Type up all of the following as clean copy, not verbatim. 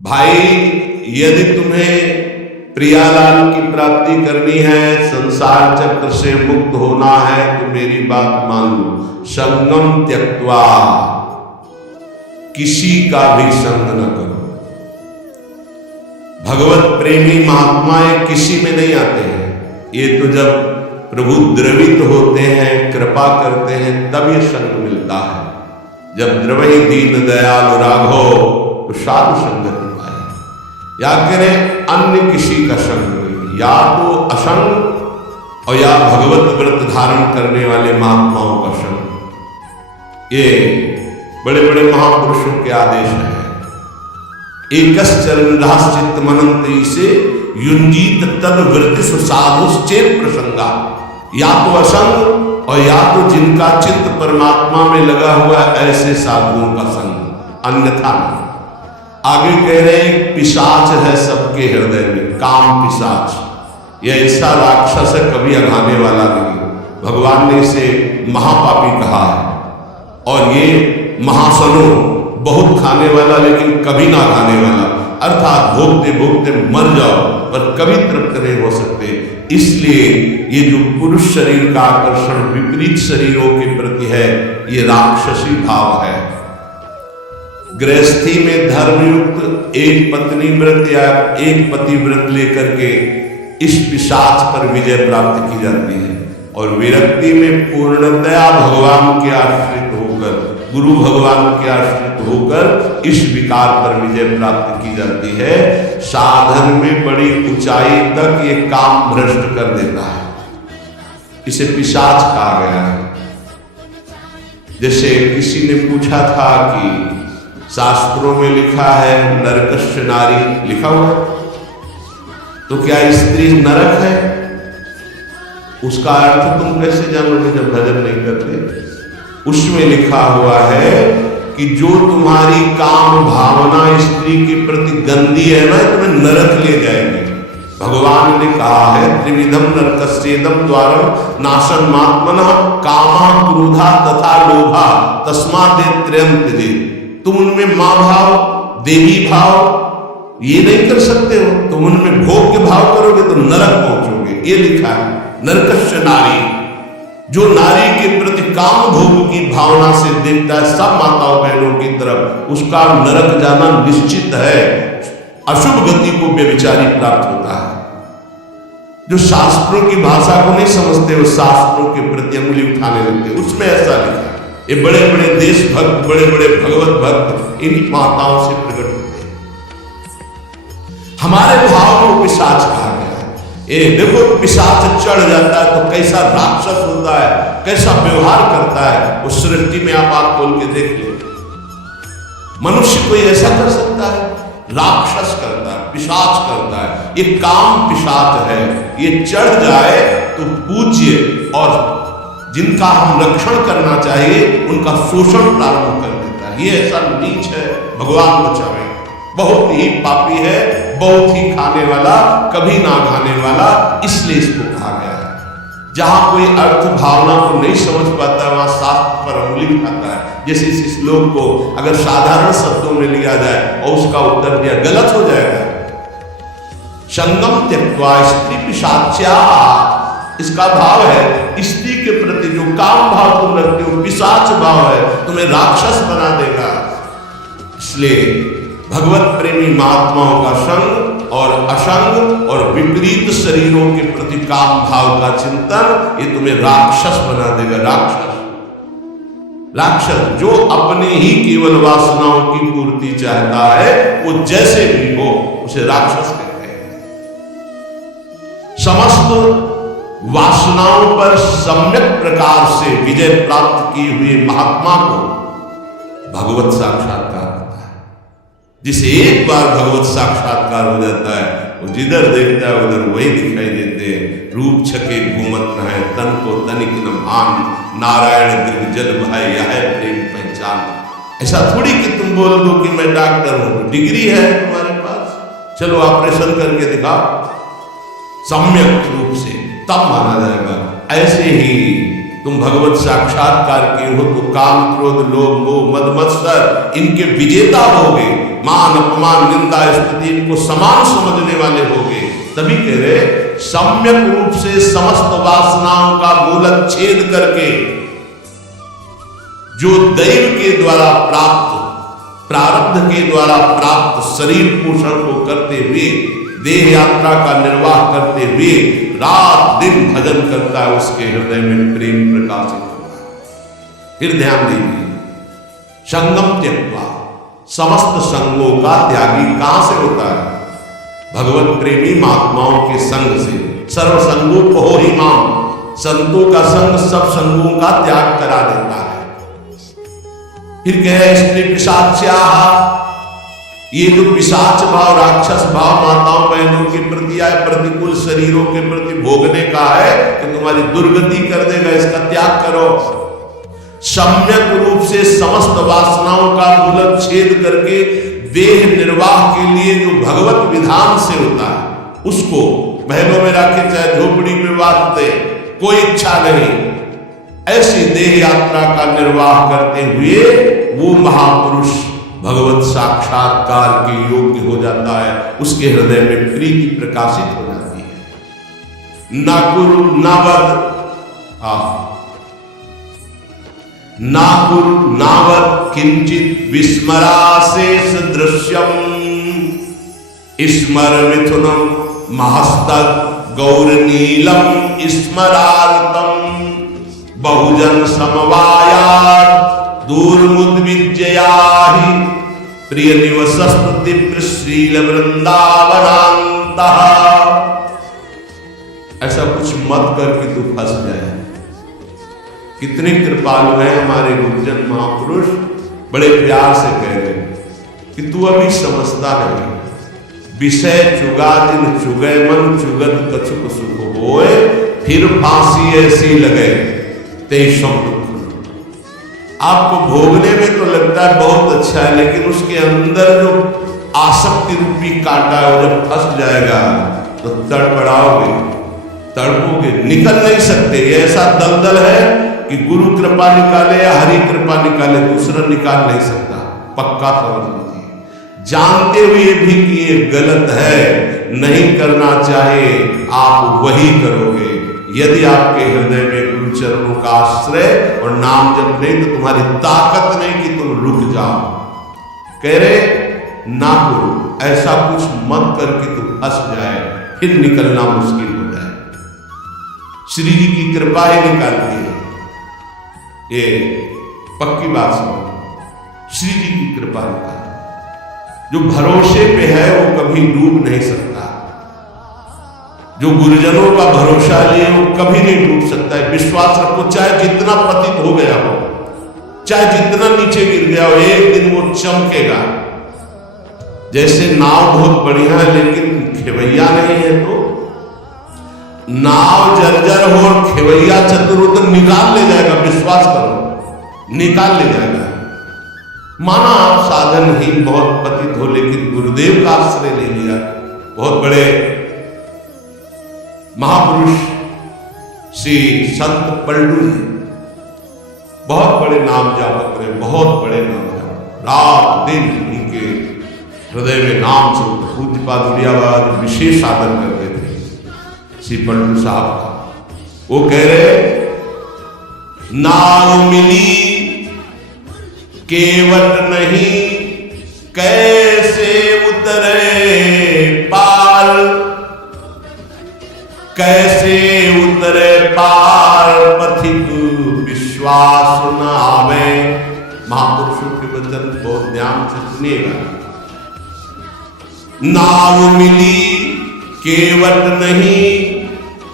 भाई, यदि तुम्हें प्रियालाल की प्राप्ति करनी है, संसार चक्र से मुक्त होना है, तो मेरी बात मान लो। संगम त्यक्त्वा, किसी का भी संग न करो। भगवत प्रेमी महात्माएं किसी में नहीं आते हैं। ये तो जब प्रभु द्रवित होते हैं, कृपा करते हैं, तब ये संग मिलता है। जब द्रवई दीन दयाल राघो, तो साधु संगति पाए। या करें अन्य किसी का संग नहीं, या तो असंग और या भगवत व्रत धारण करने वाले महात्माओं का संग। ये बड़े बड़े महापुरुषों के आदेश है। एकश्चरणाश्चित्त मनंती से युंजीत तद वृत्ति साधुश्चेत प्रसंगा। या तो असंग और या तो जिनका चित्त परमात्मा में लगा हुआ है, ऐसे साधुओं का संग, अन्यथा नहीं। आगे कह रहे हैं पिशाच है सबके हृदय में, काम पिशाच। यह ऐसा राक्षस है, कभी अघाने वाला नहीं। भगवान ने इसे महापापी कहा है। और ये महासनो, बहुत खाने वाला लेकिन कभी ना खाने वाला, अर्थात भोगते भोगते मर जाओ पर कभी तृप्त नहीं हो सकते। इसलिए ये जो पुरुष शरीर का आकर्षण विपरीत शरीरों के प्रति है, ये राक्षसी भाव है। गृहस्थी में धर्मयुक्त एक पत्नी व्रत या एक पति व्रत लेकर के इस पिशाच पर विजय प्राप्त की जाती है। और विरक्ति में पूर्णतया भगवान के आश्रित होकर, गुरु भगवान के आश्रित होकर इस विकार पर विजय प्राप्त की जाती है। साधन में बड़ी ऊंचाई तक ये काम भ्रष्ट कर देता है। इसे पिशाच कहा गया है। जैसे किसी ने पूछा था कि शास्त्रों में लिखा है नरकस्य नारी, लिखा हुआ है, तो क्या स्त्री नरक है? उसका अर्थ तुम कैसे जानोगे जब भजन नहीं करते? उसमें लिखा हुआ है कि जो तुम्हारी काम भावना स्त्री के प्रति गंदी है ना, तुम्हें नरक ले जाएगी। भगवान ने कहा है त्रिविधम नरकस्येदम द्वारम नाशन मात्मनः कामः क्रोधा तथा लोभा तस्मात् त्रयं त्यजेत्। तुम उनमें मां भाव, देवी भाव ये नहीं कर सकते हो। तुम उनमें भोग के भाव करोगे तो नरक पहुंचोगे। ये लिखा है नरकस्य नारी। जो नारी के प्रति काम भोग की भावना से देखता है सब माताओं बहनों की तरफ, उसका नरक जाना निश्चित है। अशुभ गति को व्यभिचारी प्राप्त होता है। जो शास्त्रों की भाषा को नहीं समझते, वो शास्त्रों के प्रति अंगुली उठाने लगते, उसमें ऐसा लिखा है। ये बड़े बड़े देश भक्त, बड़े बड़े भगवत भक्त इन माताओं से प्रकट होते हैं। हमारे भाव को पिशाच कहा गया है। ये देखो, पिशाच चढ़ जाता है तो कैसा राक्षस होता है, कैसा व्यवहार करता है। उस सृष्टि में आप आंख खोल के देख ले, मनुष्य कोई ऐसा कर सकता है? राक्षस करता है, पिशाच करता है। ये काम पिशाच है। ये चढ़ जाए तो पूज्य और जिनका हम रक्षण करना चाहिए उनका शोषण प्रारंभ कर देता है। ये ऐसा नीच है, भगवान बचावे। बहुत ही पापी है, बहुत ही खाने वाला, कभी ना खाने वाला, इसलिए इसको कहा गया है। जहां कोई अर्थ भावना को नहीं समझ पाता, वहां शास्त्र पर अंगुली उठाता है। जैसे इस श्लोक को अगर साधारण शब्दों में लिया जाए और उसका उत्तर दिया, गलत हो जाएगा। संगम त्यक्त्वा स्त्री पिशाच्या, इसका भाव है स्त्री के प्रति जो काम भाव तुम रखते हो, पिशाच भाव है, तुम्हें राक्षस बना देगा। इसलिए भगवत प्रेमी महात्माओं का संग और असंग और विपरीत शरीरों के प्रति काम भाव का चिंतन, ये तुम्हें राक्षस बना देगा। राक्षस जो अपने ही केवल वासनाओं की पूर्ति चाहता है, वो जैसे भी हो उसे राक्षस कहते हैं। समस्त वासनाओं पर सम्यक प्रकार से विजय प्राप्त किए हुए महात्मा को भगवत साक्षात्कार होता है। जिसे एक बार भगवत साक्षात्कार हो जाता है, वो जिधर देखता है उधर वही दिखाई देते हैं। रूप छके घूमत न है, तन को तनिक न भान, नारायण दृग जल भाई यह प्रेम पहचान। ऐसा थोड़ी कि तुम बोल दो कि मैं डॉक्टर हूं, डिग्री है तुम्हारे पास, चलो ऑपरेशन करके दिखाओ, सम्यक रूप से तब माना जाएगा। ऐसे ही तुम भगवत साक्षात्कार किए हो तो काम क्रोध लोभ मोह मद मत्सर इनके विजेता होगे, मान अपमान निंदा स्तुति इनको समान समझने वाले होगे। तभी कह रहे सम्यक रूप से समस्त वासनाओं का मूलच्छेद करके जो दैव के द्वारा प्राप्त प्रारब्ध के द्वारा प्राप्त शरीर पोषण को करते हुए देह यात्रा का निर्वाह करते हुए रात दिन भजन करता है, उसके हृदय में प्रेम प्रकाशित होता है। फिर ध्यान दीजिए, संगम त्यक्त्वा, समस्त संगों का त्यागी कहां से होता है? भगवत प्रेमी महात्माओं के संग से। सर्व संगों को हो ही माम, संतों का संग सब संगों का त्याग करा देता है। फिर कहे स्त्री पिशाच्याः, ये जो पिशाच भाव राक्षस भाव माताओं बहनों के प्रति आए, प्रतिकूल शरीरों के प्रति भोगने का है कि तुम्हारी दुर्गति कर देगा, इसका त्याग करो। सम्यक रूप से समस्त वासनाओं का मूलच्छेद करके देह निर्वाह के लिए जो भगवत विधान से होता है उसको महलों में रखे चाहे झोपड़ी में वास दे, कोई इच्छा नहीं, ऐसी देह यात्रा का निर्वाह करते हुए वो महापुरुष भगवत साक्षात्कार के योग्य हो जाता है, उसके हृदय में प्रीति प्रकाशित हो जाती है। न कुरु न वद, न कुरु न वद किंचित विस्मराशेष दृश्यम, स्मर मिथुनम महस्तक गौरनीलम स्मरार्तम, बहुजन समवायात् दूरमुद्विजयाहि प्रिय निवसस्तु श्रील वृंदावनान्तः। ऐसा कुछ मत करके तू फंस जाए। कितने कृपालु हैं हमारे गुरुजन महापुरुष, बड़े प्यार से कह रहे कि तू अभी समझता नहीं। विषय चुगा जिन चुगे मन चुगत कछुक सुख होए, फिर फांसी ऐसी लगे तेषम। आपको भोगने में तो लगता है बहुत अच्छा है, लेकिन उसके अंदर जो आसक्ति रूपी कांटा है वो जब फंस जाएगा तो तड़पड़ाओगे, तड़पोगे, निकल नहीं सकते। ऐसा दलदल है कि गुरु कृपा निकाले या हरि कृपा निकाले, दूसरा निकाल नहीं सकता। पक्का समझ लीजिए, जानते हुए भी कि ये गलत है, नहीं करना चाहे आप वही करोगे यदि आपके हृदय में गुरु चरणों का आश्रय और नाम जप नहीं तो तुम्हारी ताकत नहीं कि तुम रुक जाओ। कह रहे ना करो, ऐसा कुछ मत करके तुम फंस जाए, फिर निकलना मुश्किल हो जाए। श्री जी की कृपा ही निकालती है, ये पक्की बात समझो। श्री जी की कृपा निकाल, जो भरोसे पे है वो कभी डूब नहीं सकता। जो गुरुजनों का भरोसा लिए वो कभी नहीं डूब सकता है। विश्वास रखो, चाहे जितना पतित हो गया हो, चाहे जितना नीचे गिर गया हो, एक दिन वो चमकेगा। जैसे नाव बहुत बढ़िया है लेकिन खेवैया नहीं है, तो नाव जर्जर हो और खेवैया चतुर हो तो निकाल ले जाएगा। विश्वास करो, निकाल ले जाएगा। माना आप साधनहीन बहुत पतित हो, लेकिन गुरुदेव का आश्रय ले लिया। बहुत बड़े महापुरुष श्री संत पलटू जी बहुत बड़े नाम जापक रहे, बहुत बड़े नाम जापक, रात दिन उनके हृदय में नाम से पूज्य पादुरियावाद विशेष साधन करते थे श्री पलटू साहब का। वो कह रहे नाव मिली केवट नहीं, कैसे उतरे पार, कैसे उतरे पार पथिक विश्वास न आवे। महापुरुषों के वचन बहुत ध्यान से सुनिएगा। नाव मिली केवट नहीं,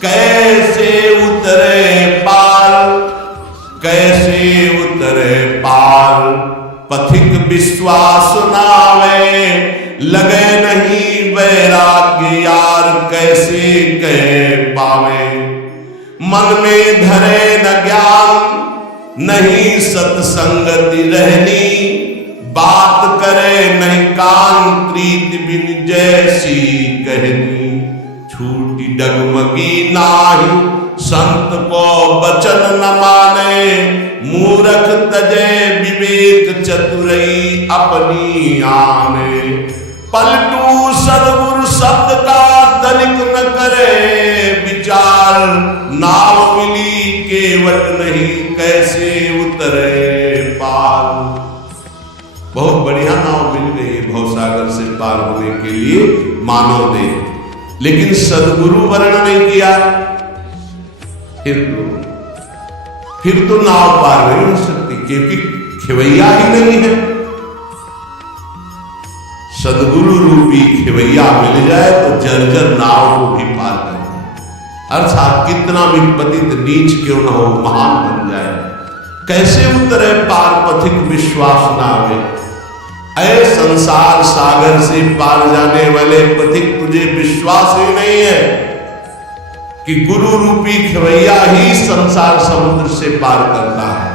कैसे उतरे पार, कैसे उतरे पार पथिक विश्वास न आवे। लगे नहीं वैराग्य यार, कैसे कह पावे। मन में धरे न ज्ञान, नहीं सत्संगति रहनी। बात करे नहीं कान, प्रीत बिन जैसी कहनी। छूटी डगमगी नाही, संत को बचन न माने, मूर्ख तजे विवेक चतुरई अपनी आने। पलटू सदगुरु शब्द का तनिक न करे विचार, नाव मिली केवट नहीं कैसे उतरे पार। बहुत बढ़िया नाव मिल गई भवसागर से पार होने के लिए मानव ने, लेकिन सदगुरु वर्ण नहीं किया, फिर तो नाव पार नहीं हो सकती, क्योंकि खिवैया ही नहीं है। सदगुरु रूपी खिवैया मिल जाए तो जर्जर नाव को भी पार कर जाए, अर्थात कितना भी पतित नीच क्यों न हो महान बन जाए। कैसे उतरे पार पथिक विश्वास न आवे। ऐ संसार सागर से पार जाने वाले पथिक, तुझे विश्वास ही नहीं है कि गुरु रूपी खिवैया ही संसार समुद्र से पार करता है।